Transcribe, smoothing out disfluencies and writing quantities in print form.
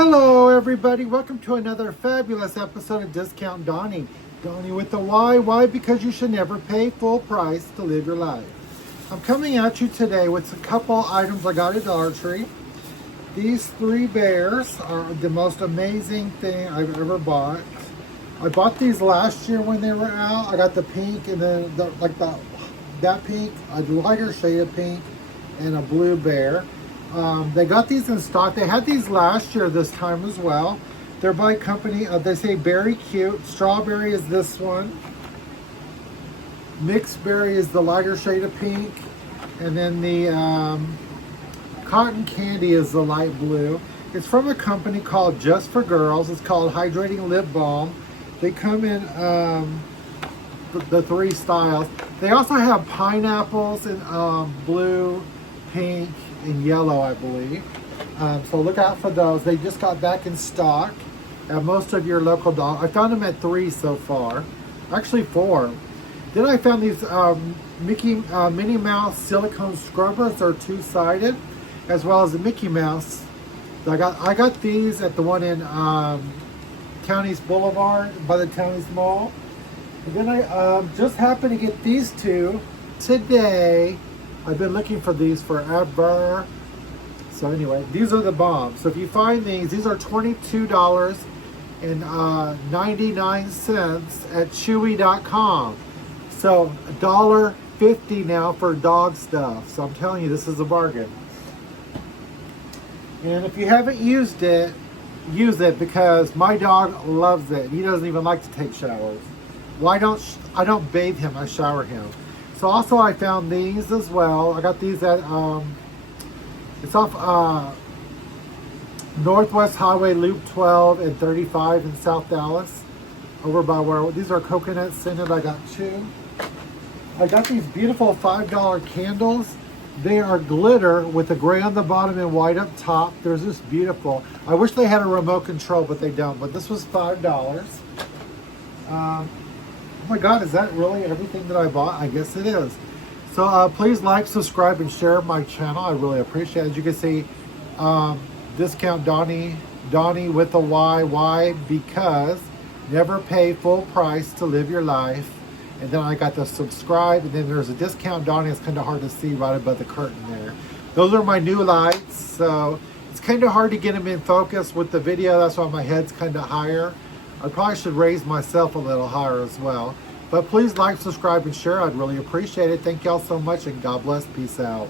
Hello everybody, welcome to another fabulous episode of Discount Donnie. Donnie with the Y. Why? Because you should never pay full price to live your life. I'm coming at you today with a couple items I got at Dollar Tree. These three bears are the most amazing thing I've ever bought. I bought these last year when they were out. I got the pink and then that pink, a lighter shade of pink, and a blue bear. They got these in stock. They had these last year this time as well. They're by company, they say Berry Cute. Strawberry is this one. Mixed berry is the lighter shade of pink. And then the cotton candy is the light blue. It's from a company called Just for Girls. It's called Hydrating Lip Balm. They come in the three styles. They also have pineapples in blue, pink, and yellow, I believe. So look out for those. They just got back in stock at most of your local dollar. I found them at 3 so far, actually 4. Then I found these Minnie Mouse silicone scrubbers. They're two-sided, as well as the Mickey Mouse. I got these at the one in Townies Boulevard by the Townies Mall. And then I just happened to get these two today. I've been looking for these forever. So anyway, these are the bombs. So if you find these are $22.99 at Chewy.com. So $1.50 now for dog stuff. So I'm telling you, this is a bargain. And if you haven't used it, use it, because my dog loves it. He doesn't even like to take showers. I don't bathe him, I shower him. So also I found these as well. I got these at, it's off Northwest Highway Loop 12 and 35 in South Dallas. Over by where, these are coconut scented. I got 2. I got these beautiful $5 candles. They are glitter with a gray on the bottom and white up top. They're just beautiful. I wish they had a remote control, but they don't. But this was $5. Oh my God, is that really everything that I bought? I guess it is. So please like, subscribe, and share my channel. I really appreciate it. As you can see, Discount Donnie with a Y. Why? Because never pay full price to live your life. And then I got the subscribe, and then there's a Discount Donnie. It's kind of hard to see right above the curtain there. Those are my new lights, so it's kind of hard to get them in focus with the video. That's why my head's kind of higher. I probably should raise myself a little higher as well. But please like, subscribe, and share. I'd really appreciate it. Thank y'all so much, and God bless. Peace out.